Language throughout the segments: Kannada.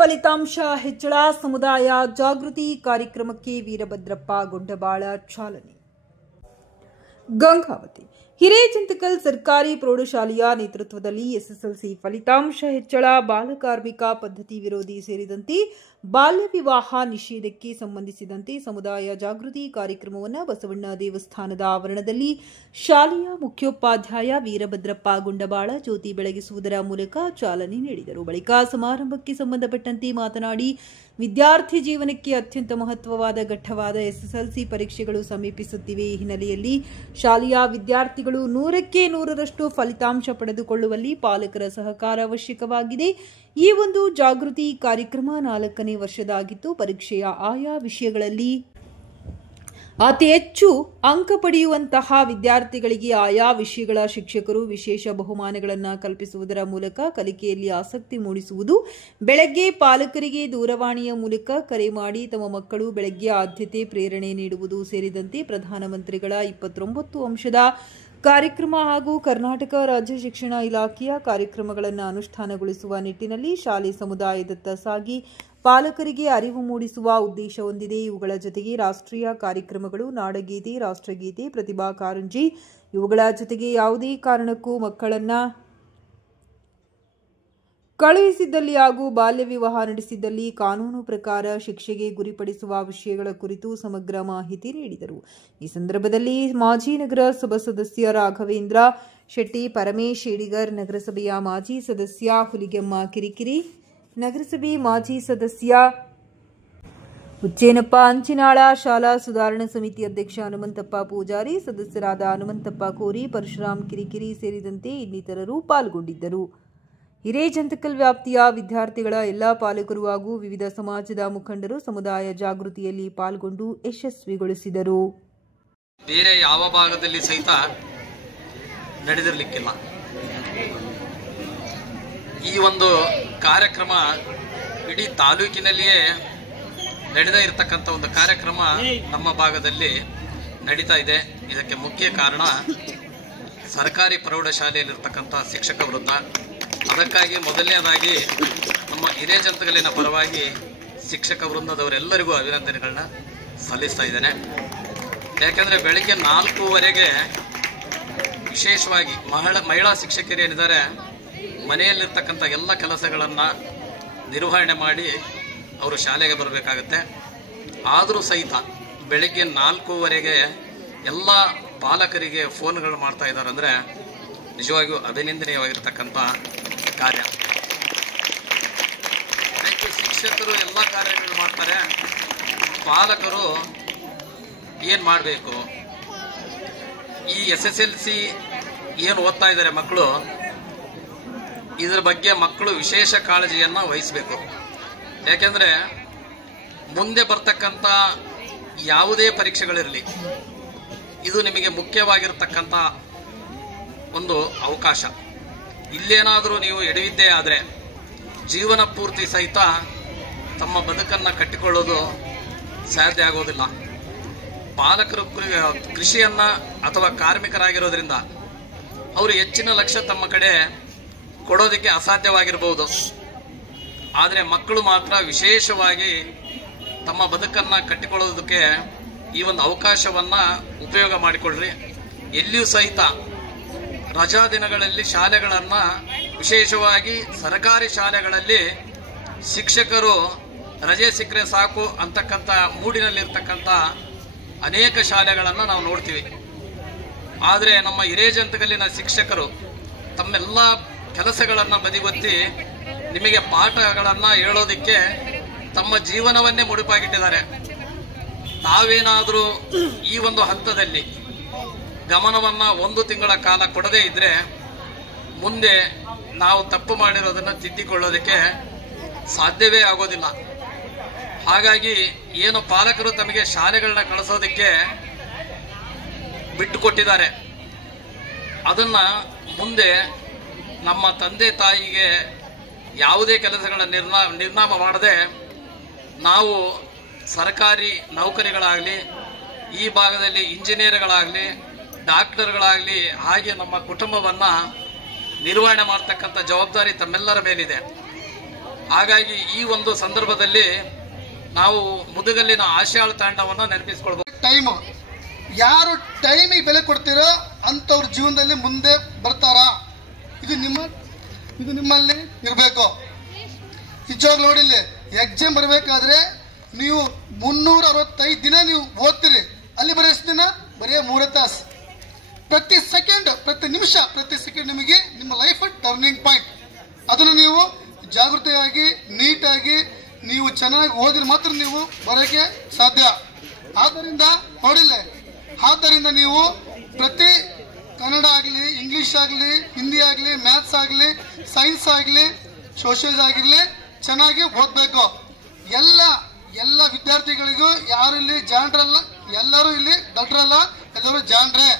ಫಲಿತಾಂಶ ಹೆಚ್ಚಳ ಸಮುದಾಯ ಜಾಗೃತಿ ಕಾರ್ಯಕ್ರಮಕ್ಕೆ ವೀರಭದ್ರಪ್ಪ ಗೊಂಡಬಾಳ ಚಾಲನೆ. ಗಂಗಾವತಿ ಹಿರೇಜಂತಕಲ್ ಸರ್ಕಾರಿ ಪ್ರೌಢಶಾಲೆಯ ನೇತೃತ್ವದಲ್ಲಿ ಎಸ್ಎಸ್ಎಲ್ಸಿ ಫಲಿತಾಂಶ ಹೆಚ್ಚಳ, ಬಾಲಕಾರ್ಮಿಕ ಪದ್ಧತಿ ವಿರೋಧಿ ಸೇರಿದಂತೆ ಬಾಲ್ಯ ವಿವಾಹ ನಿಷೇಧಕ್ಕೆ ಸಂಬಂಧಿಸಿದಂತೆ ಸಮುದಾಯ ಜಾಗೃತಿ ಕಾರ್ಯಕ್ರಮವನ್ನು ಬಸವಣ್ಣ ದೇವಸ್ಥಾನದ ಆವರಣದಲ್ಲಿ ಶಾಲೆಯ ಮುಖ್ಯೋಪಾಧ್ಯಾಯ ವೀರಭದ್ರಪ್ಪ ಗೊಂಡಬಾಳ ಜ್ಯೋತಿ ಬೆಳಗಿಸುವುದರ ಮೂಲಕ ಚಾಲನೆ ನೀಡಿದರು. ಬಳಿಕ ಸಮಾರಂಭಕ್ಕೆ ಸಂಬಂಧಪಟ್ಟಂತೆ ಮಾತನಾಡಿ, ವಿದ್ಯಾರ್ಥಿ ಜೀವನಕ್ಕೆ ಅತ್ಯಂತ ಮಹತ್ವವಾದ ಘಟ್ಟವಾದ ಎಸ್ಎಸ್ಎಲ್ಸಿ ಪರೀಕ್ಷೆಗಳು ಸಮೀಪಿಸುತ್ತಿವೆ. ಈ ಹಿನ್ನೆಲೆಯಲ್ಲಿ ಶಾಲೆಯ ವಿದ್ಯಾರ್ಥಿಗಳು 100ಕ್ಕೆ 100ರಷ್ಟು ಫಲಿತಾಂಶ ಪಡೆದುಕೊಳ್ಳುವಲ್ಲಿ ಪಾಲಕರ ಸಹಕಾರ ಅವಶ್ಯಕವಾಗಿದೆ. ಈ ಒಂದು ಜಾಗೃತಿ ಕಾರ್ಯಕ್ರಮ 4ನೇ ವರ್ಷದಾಗಿದ್ದು, ಪರೀಕ್ಷೆಯ ಆಯಾ ವಿಷಯಗಳಲ್ಲಿ ಅತಿ ಹೆಚ್ಚು ಅಂಕ ಪಡೆಯುವಂತಹ ವಿದ್ಯಾರ್ಥಿಗಳಿಗೆ ಆಯಾ ವಿಷಯಗಳ ಶಿಕ್ಷಕರು ವಿಶೇಷ ಬಹುಮಾನಗಳನ್ನು ಕಲ್ಪಿಸುವುದರ ಮೂಲಕ ಕಲಿಕೆಯಲ್ಲಿ ಆಸಕ್ತಿ ಮೂಡಿಸುವುದು, ಬೆಳಗ್ಗೆ ಪಾಲಕರಿಗೆ ದೂರವಾಣಿಯ ಮೂಲಕ ಕರೆ ಮಾಡಿ ತಮ್ಮ ಮಕ್ಕಳು ಬೆಳಗ್ಗೆ ಆದ್ಯತೆ ಪ್ರೇರಣೆ ನೀಡುವುದು ಸೇರಿದಂತೆ ಪ್ರಧಾನಮಂತ್ರಿಗಳ 29 ಅಂಶದ ಕಾರ್ಯಕ್ರಮ ಹಾಗೂ ಕರ್ನಾಟಕ ರಾಜ್ಯ ಶಿಕ್ಷಣ ಇಲಾಖೆಯ ಕಾರ್ಯಕ್ರಮಗಳನ್ನು ಅನುಷ್ಠಾನಗೊಳಿಸುವ ನಿಟ್ಟಿನಲ್ಲಿ ಶಾಲೆ ಸಮುದಾಯದತ್ತ ಸಾಗಿ ಪಾಲಕರಿಗೆ ಅರಿವು ಮೂಡಿಸುವ ಉದ್ದೇಶ ಹೊಂದಿದೆ. ಇವುಗಳ ಜೊತೆಗೆ ರಾಷ್ಟ್ರೀಯ ಕಾರ್ಯಕ್ರಮಗಳು, ನಾಡಗೀತೆ, ರಾಷ್ಟ್ರಗೀತೆ, ಪ್ರತಿಭಾ ಕಾರಂಜಿ ಇವುಗಳ ಜೊತೆಗೆ ಯಾವುದೇ ಕಾರಣಕ್ಕೂ ಮಕ್ಕಳನ್ನು ಕಳುಹಿಸಿದ್ದಲ್ಲಿ ಹಾಗೂ ಬಾಲ್ಯ ವಿವಾಹ ನಡೆಸಿದ್ದಲ್ಲಿ ಕಾನೂನು ಪ್ರಕಾರ ಶಿಕ್ಷೆಗೆ ಗುರಿಪಡಿಸುವ ವಿಷಯಗಳ ಕುರಿತು ಸಮಗ್ರ ಮಾಹಿತಿ ನೀಡಿದರು. ಈ ಸಂದರ್ಭದಲ್ಲಿ ಮಾಜಿ ನಗರಸಭಾ ಸದಸ್ಯ ರಾಘವೇಂದ್ರ ಶೆಟ್ಟಿ, ಪರಮೇಶ್ ಏಡಿಗರ್, ನಗರಸಭೆಯ ಮಾಜಿ ಸದಸ್ಯ ಹುಲಿಗೆಮ್ಮ ಕಿರಿಕಿರಿ, ನಗರಸಭೆ ಮಾಜಿ ಸದಸ್ಯ ಹುಚ್ಚೇನಪ್ಪ ಅಂಚಿನಾಳ, ಶಾಲಾ ಸುಧಾರಣಾ ಸಮಿತಿ ಅಧ್ಯಕ್ಷ ಹನುಮಂತಪ್ಪ ಪೂಜಾರಿ, ಸದಸ್ಯರಾದ ಹನುಮಂತಪ್ಪ ಕೋರಿ, ಪರಶುರಾಮ್ ಕಿರಿಕಿರಿ ಸೇರಿದಂತೆ ಇನ್ನಿತರರು ಪಾಲ್ಗೊಂಡಿದ್ದರು. ಹಿರೇಜಂತಕಲ್ ವ್ಯಾಪ್ತಿಯ ವಿದ್ಯಾರ್ಥಿಗಳ ಎಲ್ಲ ಪಾಲಕರು ಹಾಗೂ ವಿವಿಧ ಸಮಾಜದ ಮುಖಂಡರು ಸಮುದಾಯ ಜಾಗೃತಿಯಲ್ಲಿ ಪಾಲ್ಗೊಂಡು ಯಶಸ್ವಿಗೊಳಿಸಿದರು. ಬೇರೆ ಯಾವ ಭಾಗದಲ್ಲಿ ಸಹಿತ ನಡೆದಿರಲಿಕ್ಕಿಲ್ಲ. ಈ ಒಂದು ಕಾರ್ಯಕ್ರಮ ಇಡೀ ತಾಲೂಕಿನಲ್ಲಿಯೇ ನಡೆದೇ ಇರತಕ್ಕಂಥ ಒಂದು ಕಾರ್ಯಕ್ರಮ ನಮ್ಮ ಭಾಗದಲ್ಲಿ ನಡೀತಾ ಇದೆ. ಇದಕ್ಕೆ ಮುಖ್ಯ ಕಾರಣ ಸರ್ಕಾರಿ ಪ್ರೌಢಶಾಲೆಯಲ್ಲಿರ್ತಕ್ಕಂಥ ಶಿಕ್ಷಕ ವೃಂದ. ಅದಕ್ಕಾಗಿ ಮೊದಲನೇದಾಗಿ ನಮ್ಮ ಹಿರೇಜಂತಕಲಿನ ಪರವಾಗಿ ಶಿಕ್ಷಕ ವೃಂದದವರೆಲ್ಲರಿಗೂ ಅಭಿನಂದನೆಗಳನ್ನ ಸಲ್ಲಿಸ್ತಾ ಇದ್ದೇನೆ. ಯಾಕೆಂದರೆ ಬೆಳಗ್ಗೆ 4:00ವರೆಗೆ ವಿಶೇಷವಾಗಿ ಮಹಿಳಾ ಶಿಕ್ಷಕರು ಏನಿದ್ದಾರೆ ಮನೆಯಲ್ಲಿರ್ತಕ್ಕಂಥ ಎಲ್ಲ ಕೆಲಸಗಳನ್ನು ನಿರ್ವಹಣೆ ಮಾಡಿ ಅವರು ಶಾಲೆಗೆ ಬರಬೇಕಾಗತ್ತೆ. ಆದರೂ ಸಹಿತ ಬೆಳಗ್ಗೆ 4:00ವರೆಗೆ ಎಲ್ಲ ಪಾಲಕರಿಗೆ ಫೋನ್ಗಳು ಮಾಡ್ತಾ ಇದ್ದಾರೆ ಅಂದರೆ ನಿಜವಾಗಿಯೂ ಅಭಿನಂದನೀಯವಾಗಿರ್ತಕ್ಕಂಥ ಕಾರ್ಯ. ಶಿಕ್ಷಕರು ಎಲ್ಲ ಕಾರ್ಯಗಳು ಮಾಡ್ತಾರೆ, ಪಾಲಕರು ಏನು ಮಾಡಬೇಕು? ಈ SSLC ಏನು ಓದ್ತಾ ಇದ್ದಾರೆ ಮಕ್ಕಳು, ಇದರ ಬಗ್ಗೆ ಮಕ್ಕಳು ವಿಶೇಷ ಕಾಳಜಿಯನ್ನು ವಹಿಸಬೇಕು. ಯಾಕೆಂದರೆ ಮುಂದೆ ಬರ್ತಕ್ಕಂಥ ಯಾವುದೇ ಪರೀಕ್ಷೆಗಳಿರಲಿ, ಇದು ನಿಮಗೆ ಮುಖ್ಯವಾಗಿರ್ತಕ್ಕಂಥ ಒಂದು ಅವಕಾಶ. ಇಲ್ಲೇನಾದರೂ ನೀವು ಎಡವಿದ್ದೇ ಆದರೆ ಜೀವನ ಪೂರ್ತಿ ಸಹಿತ ತಮ್ಮ ಬದುಕನ್ನು ಕಟ್ಟಿಕೊಳ್ಳೋದು ಸಾಧ್ಯ ಆಗೋದಿಲ್ಲ. ಪಾಲಕರು ಕೃಷಿಯನ್ನು ಅಥವಾ ಕಾರ್ಮಿಕರಾಗಿರೋದ್ರಿಂದ ಅವರು ಹೆಚ್ಚಿನ ಲಕ್ಷ್ಯ ತಮ್ಮ ಕಡೆ ಕೊಡೋದಕ್ಕೆ ಅಸಾಧ್ಯವಾಗಿರ್ಬೋದು. ಆದರೆ ಮಕ್ಕಳು ಮಾತ್ರ ವಿಶೇಷವಾಗಿ ತಮ್ಮ ಬದುಕನ್ನು ಕಟ್ಟಿಕೊಳ್ಳೋದಕ್ಕೆ ಈ ಒಂದು ಅವಕಾಶವನ್ನು ಉಪಯೋಗ ಮಾಡಿಕೊಳ್ಳ್ರಿ. ಎಲ್ಲಿಯೂ ಸಹಿತ ರಜಾ ದಿನಗಳಲ್ಲಿ ಶಾಲೆಗಳನ್ನು, ವಿಶೇಷವಾಗಿ ಸರ್ಕಾರಿ ಶಾಲೆಗಳಲ್ಲಿ ಶಿಕ್ಷಕರು ರಜೆ ಸಿಕ್ಕರೆ ಸಾಕು ಅಂತಕ್ಕಂಥ ಮೂಡಿನಲ್ಲಿರ್ತಕ್ಕಂಥ ಅನೇಕ ಶಾಲೆಗಳನ್ನು ನಾವು ನೋಡ್ತೀವಿ. ಆದರೆ ನಮ್ಮ ಹಿರೇಜಂತಕಲ್ಲಿನ ಶಿಕ್ಷಕರು ತಮ್ಮೆಲ್ಲ ಕೆಲಸಗಳನ್ನು ಬದಿಗೊತ್ತಿ ನಿಮಗೆ ಪಾಠಗಳನ್ನು ಹೇಳೋದಕ್ಕೆ ತಮ್ಮ ಜೀವನವನ್ನೇ ಮುಡಿಪಾಗಿಟ್ಟಿದ್ದಾರೆ. ತಾವೇನಾದರೂ ಈ ಒಂದು ಹಂತದಲ್ಲಿ ಗಮನವನ್ನು 1 ತಿಂಗಳ ಕಾಲ ಕೊಡದೇ ಇದ್ದರೆ ಮುಂದೆ ನಾವು ತಪ್ಪು ಮಾಡಿರೋದನ್ನು ತಿದ್ದಿಕೊಳ್ಳೋದಕ್ಕೆ ಸಾಧ್ಯವೇ ಆಗೋದಿಲ್ಲ. ಹಾಗಾಗಿ ಏನು ಪಾಲಕರು ತಮಗೆ ಶಾಲೆಗಳನ್ನ ಕಳಿಸೋದಕ್ಕೆ ಬಿಟ್ಟುಕೊಟ್ಟಿದ್ದಾರೆ, ಅದನ್ನು ಮುಂದೆ ನಮ್ಮ ತಂದೆ ತಾಯಿಗೆ ಯಾವುದೇ ಕೆಲಸಗಳ ನಿರ್ನಾಮ ಮಾಡದೆ ನಾವು ಸರ್ಕಾರಿ ನೌಕರಿಗಳಾಗಲಿ, ಈ ಭಾಗದಲ್ಲಿ ಇಂಜಿನಿಯರ್ಗಳಾಗಲಿ, ಡಾಕ್ಟರ್ಗಳಾಗಲಿ, ಹಾಗೆ ನಮ್ಮ ಕುಟುಂಬವನ್ನು ನಿರ್ವಹಣೆ ಮಾಡ್ತಕ್ಕಂಥ ಜವಾಬ್ದಾರಿ ತಮ್ಮೆಲ್ಲರ ಮೇಲಿದೆ. ಹಾಗಾಗಿ ಈ ಒಂದು ಸಂದರ್ಭದಲ್ಲಿ ನಾವು ಮುದುಗಲ್ಲಿನ ಆಶಾಳ ತಾಂಡವನ್ನು ನೆನಪಿಸಿಕೊಳ್ಬಹುದು. ಟೈಮ್ ಯಾರು ಟೈಮಿಗೆ ಬೆಲೆ ಕೊಡ್ತೀರೋ ಅಂಥವ್ರ ಜೀವನದಲ್ಲಿ ಮುಂದೆ ಬರ್ತಾರಾ? ಇದು ನಿಮ್ಮಲ್ಲಿ ಇರಬೇಕು. ನಿಜವಾಗ್ಲೂ ನೋಡಿಲ್ಲ, ಎಕ್ಸಾಮ್ ಬರಬೇಕಾದ್ರೆ ನೀವು 365 ದಿನ ನೀವು ಓದ್ತೀರಿ. ಅಲ್ಲಿ ಬರೀ ಎಷ್ಟು ದಿನ? ಬರೀ 3 ತಾಸು. ಪ್ರತಿ ಸೆಕೆಂಡ್, ಪ್ರತಿ ನಿಮಿಷ, ಪ್ರತಿ ಸೆಕೆಂಡ್ ನಿಮಗೆ ನಿಮ್ಮ ಲೈಫ್ ಟರ್ನಿಂಗ್ ಪಾಯಿಂಟ್. ಅದನ್ನು ನೀವು ಜಾಗೃತಿಯಾಗಿ ನೀಟಾಗಿ ನೀವು ಚೆನ್ನಾಗಿ ಓದಿದ್ರೆ ಮಾತ್ರ ನೀವು ಬರೋಕ್ಕೆ ಸಾಧ್ಯ. ಆದ್ದರಿಂದ ನೋಡಿಲ್ಲ, ಆದ್ದರಿಂದ ನೀವು ಪ್ರತಿ ಕನ್ನಡ ಆಗಲಿ, ಇಂಗ್ಲಿಷ್ ಆಗಲಿ, ಹಿಂದಿ ಆಗಲಿ, ಮ್ಯಾಥ್ಸ್ ಆಗಲಿ, ಸೈನ್ಸ್ ಆಗಲಿ, ಸೋಷಿಯಲ್ ಆಗಿರಲಿ ಚೆನ್ನಾಗಿ ಓದಬೇಕು. ಎಲ್ಲ ವಿದ್ಯಾರ್ಥಿಗಳಿಗೂ ಯಾರು ಇಲ್ಲಿ ಜಾಣರಲ್ಲ, ಎಲ್ಲರೂ ಇಲ್ಲಿ ದಡ್ರಲ್ಲ, ಎಲ್ಲರೂ ಜಾಣರೇ.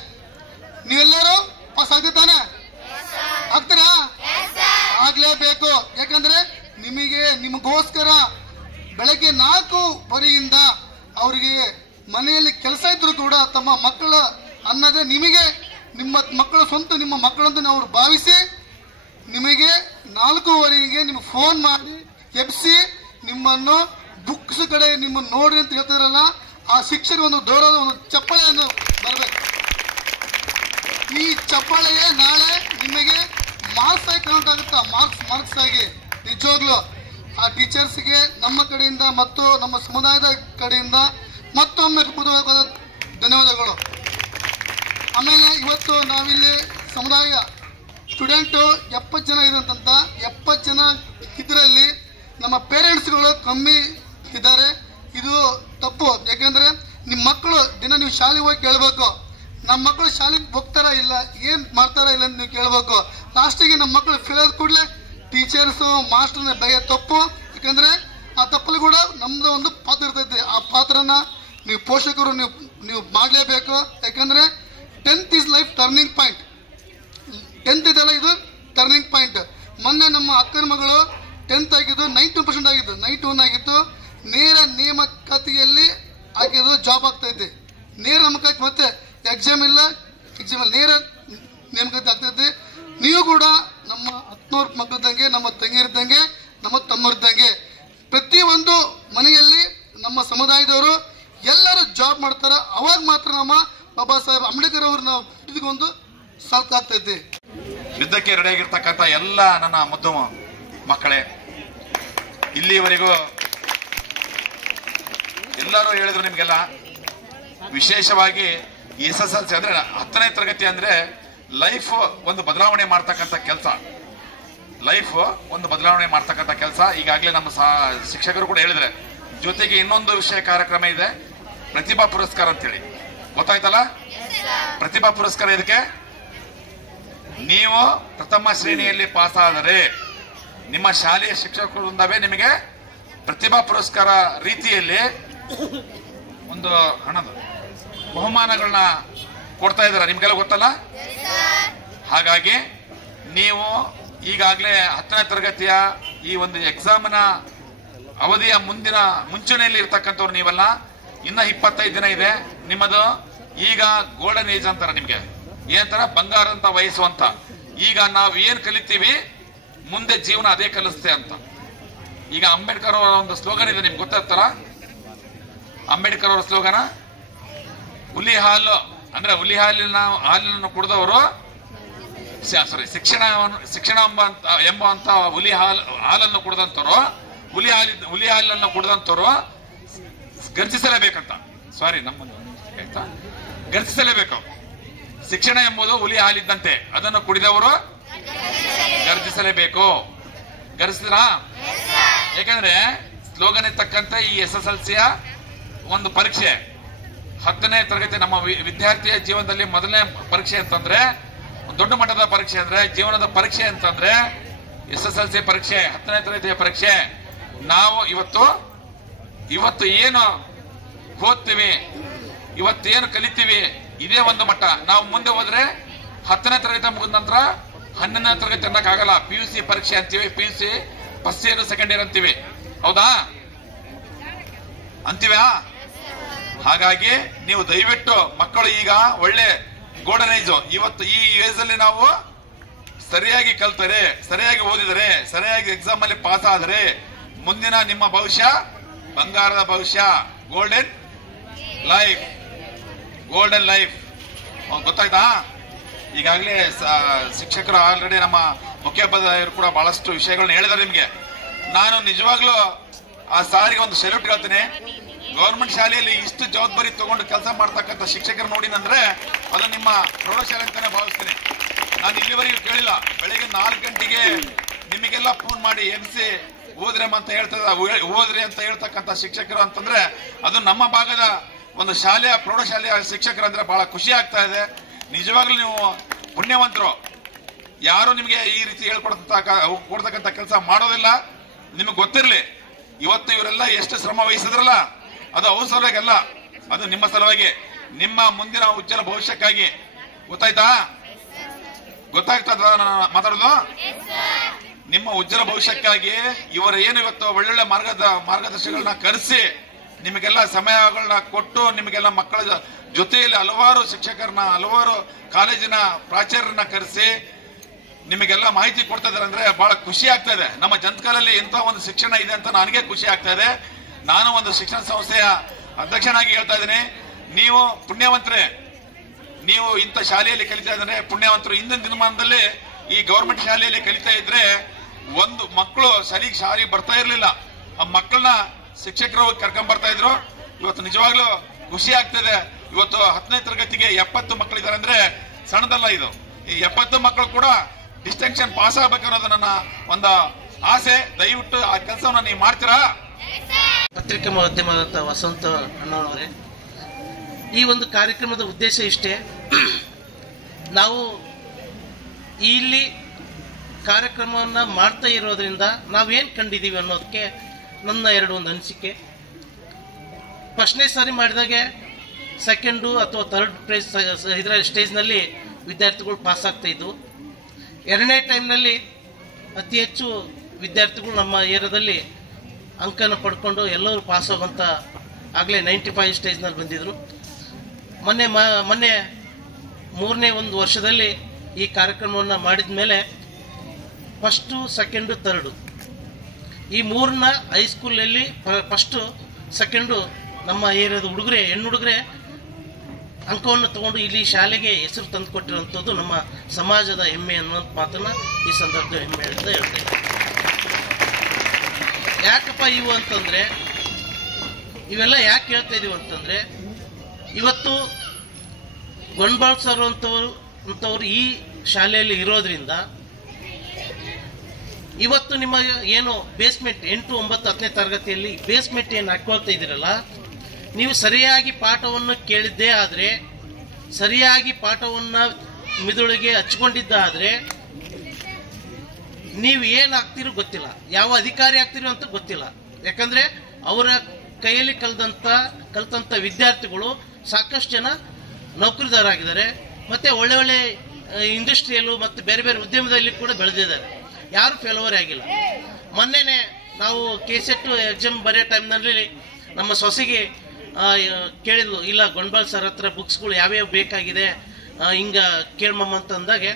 ನೀವೆಲ್ಲರೂ ಪಾಸ್ ಆಗ್ತಾನೆ? ಆಗ್ತೀರಾ? ಆಗ್ಲೇಬೇಕು. ಯಾಕಂದ್ರೆ ನಿಮಗೋಸ್ಕರ ಬೆಳಗ್ಗೆ 4 ಅವರಿಗೆ ಮನೆಯಲ್ಲಿ ಕೆಲಸ ಇದ್ರು ಕೂಡ ತಮ್ಮ ಮಕ್ಕಳ ಅನ್ನದೇ ನಿಮಗೆ ನಿಮ್ಮ ಮಕ್ಕಳ ಸ್ವಂತ ನಿಮ್ಮ ಮಕ್ಕಳಂತ ಅವರು ಭಾವಿಸಿ ನಿಮಗೆ 4:15 ನಿಮಗೆ ಫೋನ್ ಮಾಡಿ ಎಬ್ಸಿ ನಿಮ್ಮನ್ನು ಬುಕ್ಸ್ ಕಡೆ ನಿಮ್ಮನ್ನು ನೋಡಿ ಅಂತ ಹೇಳ್ತಾರಲ್ಲ, ಆ ಶಿಕ್ಷಕರಿಗೆ ಒಂದು ದೊಡ್ಡ ಒಂದು ಚಪ್ಪಾಳೆಯನ್ನು ಬರಬೇಕು. ಈ ಚಪ್ಪಾಳೆಯೇ ನಾಳೆ ನಿಮಗೆ ಮಾರ್ಕ್ಸ್ ಆಗಿ ಕೌಂಟ್ ಆಗುತ್ತಾ? ಮಾರ್ಕ್ಸ್ ಆಗಿ. ನಿಜವಾಗ್ಲು ಆ ಟೀಚರ್ಸ್ಗೆ ನಮ್ಮ ಕಡೆಯಿಂದ ಮತ್ತು ನಮ್ಮ ಸಮುದಾಯದ ಕಡೆಯಿಂದ ಮತ್ತೊಮ್ಮೆ ಧನ್ಯವಾದಗಳು. ಆಮೇಲೆ ಇವತ್ತು ನಾವಿಲ್ಲಿ ಸಮುದಾಯ ಸ್ಟೂಡೆಂಟು 70 ಜನ ಇದಂತ 70 ಜನ ಇದರಲ್ಲಿ ನಮ್ಮ ಪೇರೆಂಟ್ಸ್ಗಳು ಕಮ್ಮಿ ಇದ್ದಾರೆ. ಇದು ತಪ್ಪು. ಯಾಕೆಂದ್ರೆ ನಿಮ್ಮ ಮಕ್ಕಳು ದಿನ ನೀವು ಶಾಲೆಗೆ ಹೋಗಿ ಕೇಳಬೇಕು, ನಮ್ಮ ಮಕ್ಕಳು ಶಾಲೆಗೆ ಹೋಗ್ತಾರಾ ಇಲ್ಲ, ಏನ್ ಮಾಡ್ತಾರಾ ಇಲ್ಲ ಅಂತ ನೀವು ಕೇಳಬೇಕು. ಲಾಸ್ಟಿಗೆ ನಮ್ಮ ಮಕ್ಕಳು ಫೇಲ್ ಆದ ಕೂಡಲೇ ಟೀಚರ್ಸು ಮಾಸ್ಟರ್ನ ಬೈಯ ತಪ್ಪು. ಯಾಕಂದ್ರೆ ಆ ತಪ್ಪಲ್ಲಿ ಕೂಡ ನಮ್ದು ಒಂದು ಪಾತ್ರ ಇರ್ತೈತೆ. ಆ ಪಾತ್ರನ ನೀವು ಪೋಷಕರು ನೀವು ಮಾಡಲೇಬೇಕು. ಯಾಕಂದ್ರೆ 10th is life turning point. 10th ಇದೆಲ್ಲ ಇದು ಟರ್ನಿಂಗ್ ಪಾಯಿಂಟ್. ಮೊನ್ನೆ ನಮ್ಮ ಅಕ್ಕನ ಮಗಳು 10th ಆಗಿದ್ದು 92% ಆಗಿದ್ದು, 91 ಆಗಿತ್ತು. ನೇರ ನೇಮಕಾತಿಯಲ್ಲಿ ಆಗಿದ್ದು ಜಾಬ್ ಆಗ್ತೈತೆ. ನೇರ ನೇಮಕಾತಿ ಮತ್ತೆ ಎಕ್ಸಾಮ್ ಇಲ್ಲ, ನೇರ ನೇಮಕಾತಿ ಆಗ್ತೈತೆ. ನೀವು ಕೂಡ ನಮ್ಮ ಅತ್ನೂರ್ ಮಕ್ಕಳಿದ್ದಂಗೆ, ನಮ್ಮ ತಂಗಿರಿದ್ದಂಗೆ, ನಮ್ಮ ತಮ್ಮರಿದ್ದಂಗೆ. ಪ್ರತಿಯೊಂದು ಮನೆಯಲ್ಲಿ ನಮ್ಮ ಸಮುದಾಯದವರು ಎಲ್ಲರೂ ಜಾಬ್ ಮಾಡ್ತಾರ. ಅವಾಗ ಮಾತ್ರ ನಮ್ಮ ಬಾಬಾ ಸಾಹೇಬ್ ಅಂಬೇಡ್ಕರ್ ಅವ್ರನ್ನ ಒಂದು ಸಾಕಾಗ್ತೈತಿ. ಯುದ್ಧಕ್ಕೆ ರೆಡಿಯಾಗಿರ್ತಕ್ಕಂಥ ಎಲ್ಲ ನನ್ನ ಮುದ್ದು ಮಕ್ಕಳೇ, ಇಲ್ಲಿವರೆಗೂ ಎಲ್ಲರೂ ಹೇಳಿದ್ರು ನಿಮ್ಗೆಲ್ಲ. ವಿಶೇಷವಾಗಿ SSLC ಅಂದ್ರೆ 10ನೇ ತರಗತಿ ಅಂದ್ರೆ ಲೈಫ್ ಒಂದು ಬದಲಾವಣೆ ಮಾಡ್ತಕ್ಕಂಥ ಕೆಲಸ. ಲೈಫ್ ಒಂದು ಬದಲಾವಣೆ ಮಾಡ್ತಕ್ಕಂಥ ಕೆಲಸ. ಈಗಾಗಲೇ ನಮ್ಮ ಶಿಕ್ಷಕರು ಕೂಡ ಹೇಳಿದ್ರೆ. ಜೊತೆಗೆ ಇನ್ನೊಂದು ವಿಷಯ ಕಾರ್ಯಕ್ರಮ ಇದೆ, ಪ್ರತಿಭಾ ಪುರಸ್ಕಾರ ಅಂತೇಳಿ. ಗೊತ್ತಾಯ್ತಲ್ಲ? ಪ್ರತಿಭಾ ಪುರಸ್ಕಾರ ಇದಕ್ಕೆ ನೀವು ಪ್ರಥಮ ಶ್ರೇಣಿಯಲ್ಲಿ ಪಾಸ್ ಆದರೆ ನಿಮ್ಮ ಶಾಲೆಯ ಶಿಕ್ಷಕರಿಂದವೇ ನಿಮಗೆ ಪ್ರತಿಭಾ ಪುರಸ್ಕಾರ ರೀತಿಯಲ್ಲಿ ಒಂದು ಹಣದ ಬಹುಮಾನಗಳನ್ನ ಕೊಡ್ತಾ ಇದ್ದಾರೆ. ನಿಮ್ಗೆಲ್ಲ ಗೊತ್ತಲ್ಲ? ಹಾಗಾಗಿ ನೀವು ಈಗಾಗಲೇ 10ನೇ ತರಗತಿಯ ಈ ಒಂದು ಎಕ್ಸಾಮ್ನ ಅವಧಿಯ ಮುಂಚೂಣಿಯಲ್ಲಿ ಇರ್ತಕ್ಕಂಥವ್ರು ನೀವಲ್ಲ. ಇನ್ನ 25 ದಿನ ಇದೆ ನಿಮ್ಮದು. ಈಗ ಗೋಲ್ಡನ್ ಏಜ್ ಅಂತಾರ, ನಿಮ್ಗೆ ಏನಂತಾರ? ಬಂಗಾರಂತ ವಯಸ್ಸು ಅಂತ. ಈಗ ನಾವು ಏನ್ ಕಲಿತೀವಿ ಮುಂದೆ ಜೀವನ ಅದೇ ಕಲಿಸುತ್ತೆ ಅಂತ. ಈಗ ಅಂಬೇಡ್ಕರ್ ಅವರ ಒಂದು ಸ್ಲೋಗನ್ ಇದೆ, ನಿಮ್ಗೆ ಗೊತ್ತಾಗ್ತಾರ? ಅಂಬೇಡ್ಕರ್ ಅವರ ಸ್ಲೋಗನ ಹುಲಿ ಹಾಲು ಅಂದ್ರೆ ಹುಲಿ ಹಾಲಿನ ಕುಡಿದವರು ಶಿಕ್ಷಣ ಎಂಬಂತ ಹಾಲನ್ನು ಕುಡಿದಂತವರು, ಹುಲಿ ಹಾಲನ್ನು ಕುಡಿದಂತವರು ಗರ್ಜಿಸಲೇಬೇಕಂತ. ಸಾರಿ, ಆಯ್ತಾ? ಗರ್ಜಿಸಲೇಬೇಕು. ಶಿಕ್ಷಣ ಎಂಬುದು ಹುಲಿ ಹಾಲಿದ್ದಂತೆ, ಅದನ್ನು ಕುಡಿದವರು ಗರ್ಜಿಸಲೇಬೇಕು. ಗರ್ಜಿಸಿದ್ರಾ? ಯಾಕಂದ್ರೆ ಸ್ಲೋಗನ್ ತಕ್ಕಂತೆ ಈ SSLCಯ ಒಂದು ಪರೀಕ್ಷೆ 10ನೇ ತರಗತಿ ನಮ್ಮ ವಿದ್ಯಾರ್ಥಿಯ ಜೀವನದಲ್ಲಿ ಮೊದಲನೇ ಪರೀಕ್ಷೆ ಅಂತಂದ್ರೆ, ದೊಡ್ಡ ಮಟ್ಟದ ಪರೀಕ್ಷೆ ಅಂದ್ರೆ, ಜೀವನದ ಪರೀಕ್ಷೆ ಅಂತಂದ್ರೆ SSLC ಪರೀಕ್ಷೆ, 10ನೇ ತರಗತಿಯ ಪರೀಕ್ಷೆ. ನಾವು ಇವತ್ತು ಏನು ಓದ್ತೀವಿ, ಇವತ್ತೇನು ಕಲಿತೀವಿ, ಇದೇ ಒಂದು ಮಟ್ಟ. ನಾವು ಮುಂದೆ ಹೋದ್ರೆ 10ನೇ ತರಗತಿ ಮುಗಿದ ನಂತರ 11ನೇ ತರಗತಿ ಅನ್ನಕ್ಕಾಗಲ್ಲ. PUC ಪರೀಕ್ಷೆ ಅಂತೀವಿ, PUC first year second year ಅಂತೀವಿ. ಹೌದಾ? ಅಂತೀವ್ಯಾ? ಹಾಗಾಗಿ ನೀವು ದಯವಿಟ್ಟು ಮಕ್ಕಳು ಈಗ ಒಳ್ಳೆ ಗೋಲ್ಡನ್ ಏಜ್. ಇವತ್ತು ಈ ಏಜ್ ಅಲ್ಲಿ ನಾವು ಸರಿಯಾಗಿ ಕಲ್ತರೆ, ಸರಿಯಾಗಿ ಓದಿದರೆ, ಸರಿಯಾಗಿ ಎಕ್ಸಾಮ್ ಅಲ್ಲಿ ಪಾಸ್ ಆದರೆ ಮುಂದಿನ ನಿಮ್ಮ ಭವಿಷ್ಯ ಬಂಗಾರದ ಭವಿಷ್ಯ, ಗೋಲ್ಡನ್ ಲೈಫ್. ಗೊತ್ತಾಯ್ತಾ? ಈಗಾಗಲೇ ಶಿಕ್ಷಕರು ಆಲ್ರೆಡಿ ನಮ್ಮ ಮುಖ್ಯೋಪಾಧ್ಯಾಯರು ಕೂಡ ಬಹಳಷ್ಟು ವಿಷಯಗಳನ್ನ ಹೇಳಿದ್ದಾರೆ ನಿಮ್ಗೆ. ನಾನು ನಿಜವಾಗ್ಲೂ ಆ ಸಾರಿಗೆ ಒಂದು ಸೆಲ್ಯೂಟ್ ಹೇಳ್ತೀನಿ. ಗವರ್ಮೆಂಟ್ ಶಾಲೆಯಲ್ಲಿ ಇಷ್ಟು ಜವಾಬ್ದಾರಿ ತಗೊಂಡು ಕೆಲಸ ಮಾಡ್ತಕ್ಕಂಥ ಶಿಕ್ಷಕರು ನೋಡಿನಂದ್ರೆ ಅದು ನಿಮ್ಮ ಪ್ರೌಢಶಾಲೆ ಅಂತಾನೆ ಭಾವಿಸ್ತೀನಿ. ನಾನು ಇಲ್ಲಿವರೆಗೂ ಕೇಳಿಲ್ಲ. ಬೆಳಿಗ್ಗೆ 4 ಗಂಟೆಗೆ ನಿಮಗೆಲ್ಲ ಫೋನ್ ಮಾಡಿ ಎಬ್ಸಿ ಓದ್ರಿ ಅಂತ ಹೇಳ್ತಕ್ಕಂಥ ಶಿಕ್ಷಕರು ಅಂತಂದ್ರೆ ಅದು ನಮ್ಮ ಭಾಗದ ಒಂದು ಶಾಲೆಯ ಪ್ರೌಢಶಾಲೆಯ ಶಿಕ್ಷಕರು ಅಂದ್ರೆ ಬಹಳ ಖುಷಿ ಆಗ್ತಾ ಇದೆ. ನಿಜವಾಗ್ಲೂ ನೀವು ಪುಣ್ಯವಂತರು. ಯಾರು ನಿಮಗೆ ಈ ರೀತಿ ಕೊಡ್ತಕ್ಕಂಥ ಕೆಲಸ ಮಾಡೋದಿಲ್ಲ. ನಿಮಗೆ ಗೊತ್ತಿರಲಿ, ಇವತ್ತು ಇವರೆಲ್ಲ ಎಷ್ಟು ಶ್ರಮ ವಹಿಸಿದ್ರಲ್ಲ, ಅದು ಅವ್ರ ಸಲುವಾಗಿ ಅಲ್ಲ, ಅದು ನಿಮ್ಮ ಸಲುವಾಗಿ, ನಿಮ್ಮ ಮುಂದಿನ ಉಜ್ವಲ ಭವಿಷ್ಯಕ್ಕಾಗಿ. ಗೊತ್ತಾಗ್ತದ ನಾನು ಮಾತಾಡೋದು? ನಿಮ್ಮ ಉಜ್ವಲ ಭವಿಷ್ಯಕ್ಕಾಗಿ ಇವರು ಏನು ಇವತ್ತು ಒಳ್ಳೊಳ್ಳೆ ಮಾರ್ಗದರ್ಶಿಗಳನ್ನ ಕರೆಸಿ ನಿಮಗೆಲ್ಲ ಸಮಯಗಳನ್ನ ಕೊಟ್ಟು ನಿಮಗೆಲ್ಲ ಮಕ್ಕಳ ಜೊತೆಯಲ್ಲಿ ಹಲವಾರು ಶಿಕ್ಷಕರನ್ನ, ಹಲವಾರು ಕಾಲೇಜಿನ ಪ್ರಾಚಾರ್ಯರನ್ನ ಕರೆಸಿ ನಿಮಗೆಲ್ಲ ಮಾಹಿತಿ ಕೊಡ್ತಾ ಇದಾರೆ ಅಂದ್ರೆ ಬಹಳ ಖುಷಿ ಆಗ್ತಾ ಇದೆ. ನಮ್ಮ ಜನಕಾಲಲ್ಲಿ ಇಂಥ ಒಂದು ಶಿಕ್ಷಣ ಇದೆ ಅಂತ ನನಗೆ ಖುಷಿ ಆಗ್ತಾ ಇದೆ. ನಾನು ಒಂದು ಶಿಕ್ಷಣ ಸಂಸ್ಥೆಯ ಅಧ್ಯಕ್ಷನಾಗಿ ಹೇಳ್ತಾ ಇದ್ದೀನಿ, ನೀವು ಪುಣ್ಯವಂತರೇ. ನೀವು ಇಂಥ ಶಾಲೆಯಲ್ಲಿ ಕಲಿತಾ ಇದ್ರೆ ಪುಣ್ಯವಂತರು. ಇಂದಿನ ದಿನಮಾನದಲ್ಲಿ ಈ ಗವರ್ಮೆಂಟ್ ಶಾಲೆಯಲ್ಲಿ ಕಲಿತಾ ಇದ್ರೆ ಒಂದು ಮಕ್ಕಳು ಸರಿಗೆ ಶಾಲೆಗೆ ಬರ್ತಾ ಇರ್ಲಿಲ್ಲ. ಆ ಮಕ್ಕಳನ್ನ ಶಿಕ್ಷಕರು ಕರ್ಕೊಂಡ್ ಬರ್ತಾ ಇದ್ರು. ಇವತ್ತು ನಿಜವಾಗ್ಲೂ ಖುಷಿ ಆಗ್ತದೆ. ಇವತ್ತು 10ನೇ ತರಗತಿಗೆ 70 ಮಕ್ಕಳಿದ್ದಾರೆ ಅಂದ್ರೆ ಸಣ್ಣದಲ್ಲ ಇದು. ಈ 70 ಮಕ್ಕಳು ಕೂಡ ಡಿಸ್ಟಿಂಕ್ಷನ್ ಪಾಸ್ ಆಗ್ಬೇಕು ಅನ್ನೋದು ನನ್ನ ಒಂದು ಆಸೆ. ದಯವಿಟ್ಟು ಆ ಕೆಲಸವನ್ನ ನೀವು ಮಾಡ್ತೀರಾ? ಪತ್ರಿಕಾ ಮಾಧ್ಯಮದಂತ ವಸಂತ ಅಣ್ಣವರೇ, ಈ ಒಂದು ಕಾರ್ಯಕ್ರಮದ ಉದ್ದೇಶ ಇಷ್ಟೇ. ನಾವು ಇಲ್ಲಿ ಕಾರ್ಯಕ್ರಮವನ್ನು ಮಾಡ್ತಾ ಇರೋದ್ರಿಂದ ನಾವೇನು ಕಂಡಿದ್ದೀವಿ ಅನ್ನೋದಕ್ಕೆ ನನ್ನ ಒಂದು ಅನಿಸಿಕೆ. ಫಸ್ಟ್ನೇ ಸಾರಿ ಮಾಡಿದಾಗೆ ಸೆಕೆಂಡು ಅಥವಾ ಥರ್ಡ್ ಪ್ರೈಸ್ ಇದರ ಸ್ಟೇಜ್ನಲ್ಲಿ ವಿದ್ಯಾರ್ಥಿಗಳು ಪಾಸ್ ಆಗ್ತಾ ಇದ್ವು. ಎರಡನೇ ಟೈಮ್ನಲ್ಲಿ ಅತಿ ಹೆಚ್ಚು ವಿದ್ಯಾರ್ಥಿಗಳು ನಮ್ಮ ಏರಿಯಾದಲ್ಲಿ ಅಂಕನ ಪಡ್ಕೊಂಡು ಎಲ್ಲರೂ ಪಾಸ್ ಆಗುವಂಥ ಆಗಲೇ 95 ಸ್ಟೇಜ್ನಲ್ಲಿ ಬಂದಿದ್ದರು. ಮೊನ್ನೆ 3ನೇ ಒಂದು ವರ್ಷದಲ್ಲಿ ಈ ಕಾರ್ಯಕ್ರಮವನ್ನು ಮಾಡಿದ ಮೇಲೆ ಫಸ್ಟು, ಸೆಕೆಂಡು, ಥರ್ಡು ಈ 3ನ್ನ ಹೈಸ್ಕೂಲಲ್ಲಿ ಫಸ್ಟು, ಸೆಕೆಂಡು ನಮ್ಮ ಏರಿಯಾದ ಹುಡುಗರೇ, ಹೆಣ್ಣು ಹುಡುಗರೇ ಅಂಕವನ್ನು ತಗೊಂಡು ಇಲ್ಲಿ ಶಾಲೆಗೆ ಹೆಸರು ತಂದು ಕೊಟ್ಟಿರುವಂಥದ್ದು ನಮ್ಮ ಸಮಾಜದ ಹೆಮ್ಮೆ ಅನ್ನುವಂಥ ಮಾತನ್ನು ಈ ಸಂದರ್ಭದಲ್ಲಿ ಹೆಮ್ಮೆ ಅಂತ ಹೇಳ್ತೇವೆ. ಯಾಕಪ್ಪ ಇವು ಅಂತಂದರೆ, ಇವೆಲ್ಲ ಯಾಕೆ ಹೇಳ್ತಾ ಇದೀವಿ ಅಂತಂದರೆ, ಇವತ್ತು ಗೊಂಡ್ಬಾಳ್ ಸರ್ ಅಂತವ್ರು ಈ ಶಾಲೆಯಲ್ಲಿ ಇರೋದ್ರಿಂದ ಇವತ್ತು ನಿಮ್ಮ ಏನು ಬೇಸ್ಮೆಂಟ್ 8, 9, 10ನೇ ತರಗತಿಯಲ್ಲಿ ಬೇಸ್ಮೆಂಟ್ ಏನು ಹಾಕೊಳ್ತಾ ಇದ್ದೀರಲ್ಲ, ನೀವು ಸರಿಯಾಗಿ ಪಾಠವನ್ನು ಕೇಳಿದ್ದೇ ಆದರೆ, ಸರಿಯಾಗಿ ಪಾಠವನ್ನು ಮಿದುಳಿಗೆ ಹಚ್ಕೊಂಡಿದ್ದ ಆದರೆ ನೀವು ಏನಾಗ್ತಿರೋ ಗೊತ್ತಿಲ್ಲ, ಯಾವ ಅಧಿಕಾರಿ ಆಗ್ತಿರೋ ಅಂತ ಗೊತ್ತಿಲ್ಲ. ಯಾಕಂದರೆ ಅವರ ಕೈಯಲ್ಲಿ ಕಲ್ತಂಥ ವಿದ್ಯಾರ್ಥಿಗಳು ಸಾಕಷ್ಟು ಜನ ನೌಕರಿದಾರಾಗಿದ್ದಾರೆ, ಮತ್ತು ಒಳ್ಳೆ ಇಂಡಸ್ಟ್ರಿಯಲ್ಲೂ ಮತ್ತು ಬೇರೆ ಬೇರೆ ಉದ್ಯಮದಲ್ಲಿ ಕೂಡ ಬೆಳೆದಿದ್ದಾರೆ. ಯಾರು ಫೇಲ್ವರ್ ಆಗಿಲ್ಲ. ಮೊನ್ನೆನೇ ನಾವು KCET ಎಕ್ಸಾಮ್ ಬರೆಯೋ ಟೈಮ್ನಲ್ಲಿ ನಮ್ಮ ಸೊಸೆಗೆ ಕೇಳಿದ್ಲು, ಇಲ್ಲ ಗೊಂಡ್ಬಾಳ್ ಸರ್ ಹತ್ರ ಬುಕ್ಸ್ಗಳು ಯಾವ್ಯಾವ ಬೇಕಾಗಿದೆ ಹಿಂಗೆ ಕೇಳ್ಮಮ್ಮ ಅಂತ ಅಂದಾಗೆ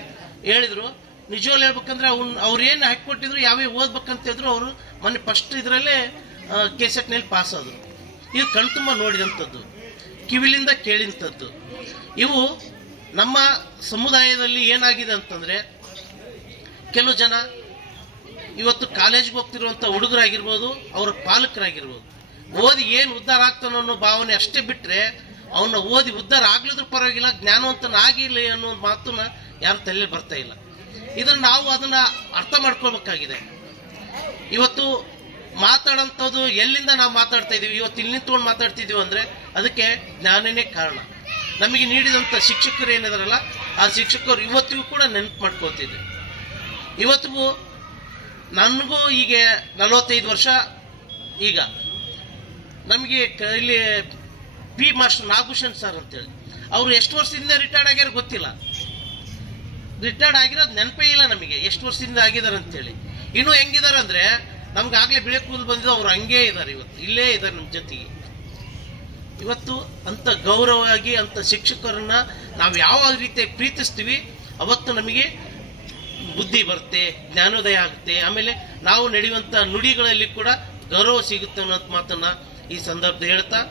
ಹೇಳಿದರು. ನಿಜವಾಗ್ಲೂ ಹೇಳ್ಬೇಕಂದ್ರೆ ಅವ್ರು ಏನು ಹಾಕಿಕೊಟ್ಟಿದ್ರು, ಯಾವ್ಯಾವ ಓದ್ಬೇಕಂತ ಹೇಳಿದ್ರು, ಅವರು ಮೊನ್ನೆ ಫಸ್ಟ್ ಇದರಲ್ಲೇ KCETನಲ್ಲಿ ಪಾಸ್ ಆದರು. ಇದು ಕಣ್ತುಂಬ ನೋಡಿದಂಥದ್ದು, ಕಿವಿಲಿಂದ ಕೇಳಿದಂಥದ್ದು. ಇವು ನಮ್ಮ ಸಮುದಾಯದಲ್ಲಿ ಏನಾಗಿದೆ ಅಂತಂದರೆ, ಕೆಲವು ಜನ ಇವತ್ತು ಕಾಲೇಜ್ಗೆ ಹೋಗ್ತಿರುವಂಥ ಹುಡುಗರಾಗಿರ್ಬೋದು, ಅವರ ಪಾಲಕರಾಗಿರ್ಬೋದು, ಓದಿ ಏನು ಉದ್ಧಾರ ಆಗ್ತಾನೋ ಅನ್ನೋ ಭಾವನೆ ಅಷ್ಟೇ ಬಿಟ್ಟರೆ, ಅವನ್ನ ಓದಿ ಉದ್ಧಾರ ಆಗ್ಲಿದ್ರು ಪರವಾಗಿಲ್ಲ, ಜ್ಞಾನವಂತನಾಗಿರಲಿ ಅನ್ನೋ ಮಾತನ್ನ ಯಾರು ತಲೆಯಲ್ಲಿ ಬರ್ತಾ ಇಲ್ಲ. ಇದನ್ನು ನಾವು ಅದನ್ನು ಅರ್ಥ ಮಾಡ್ಕೋಬೇಕಾಗಿದೆ. ಇವತ್ತು ಮಾತಾಡೋಂಥದ್ದು ಎಲ್ಲಿಂದ ನಾವು ಮಾತಾಡ್ತಾ ಇದ್ದೀವಿ, ಇವತ್ತು ಇಲ್ಲಿ ನಿಂತ್ಕೊಂಡು ಮಾತಾಡ್ತಿದ್ದೀವಿ ಅಂದರೆ ಅದಕ್ಕೆ ಜ್ಞಾನನೇ ಕಾರಣ. ನಮಗೆ ನೀಡಿದಂಥ ಶಿಕ್ಷಕರು ಏನಿದಾರಲ್ಲ, ಆ ಶಿಕ್ಷಕರು ಇವತ್ತಿಗೂ ಕೂಡ ನೆನಪು ಮಾಡ್ಕೋತಿದ್ದೆ. ಇವತ್ತಿಗೂ ನನಗೂ ಈಗ 45 ವರ್ಷ. ಈಗ ನಮಗೆ ಇಲ್ಲಿ ಪಿ ಮಾಸ್ಟರ್ ನಾಗಭೂಷಣ್ ಸರ್ ಅಂತೇಳಿ, ಅವರು ಎಷ್ಟು ವರ್ಷದಿಂದ ರಿಟೈರ್ಡ್ ಆಗ್ಯಾರ ಗೊತ್ತಿಲ್ಲ. ರಿಟೈರ್ಡ್ ಆಗಿರೋದು ನೆನಪೇ ಇಲ್ಲ ನಮಗೆ, ಎಷ್ಟು ವರ್ಷದಿಂದ ಆಗಿದ್ದಾರೆ ಅಂತೇಳಿ. ಇನ್ನೂ ಹೆಂಗಿದ್ದಾರೆ ಅಂದರೆ, ನಮ್ಗೆ ಆಗಲೇ ಬಿಳಿ ಕೂದಲು ಬಂದಿದ್ದು, ಅವರು ಹಂಗೇ ಇದ್ದಾರೆ, ಇವತ್ತು ಇಲ್ಲೇ ಇದ್ದಾರೆ ನಮ್ಮ ಜೊತೆಗೆ. ಇವತ್ತು ಅಂಥ ಗೌರವವಾಗಿ ಅಂಥ ಶಿಕ್ಷಕರನ್ನ ನಾವು ಯಾವ ರೀತಿ ಪ್ರೀತಿಸ್ತೀವಿ, ಅವತ್ತು ನಮಗೆ ಬುದ್ಧಿ ಬರುತ್ತೆ, ಜ್ಞಾನೋದಯ ಆಗುತ್ತೆ. ಆಮೇಲೆ ನಾವು ನಡೆಯುವಂತ ನುಡಿಗಳಲ್ಲಿ ಕೂಡ ಗೌರವ ಸಿಗುತ್ತೆ ಅನ್ನೋ ಮಾತನ್ನ ಈ ಸಂದರ್ಭದಲ್ಲಿ ಹೇಳ್ತಾ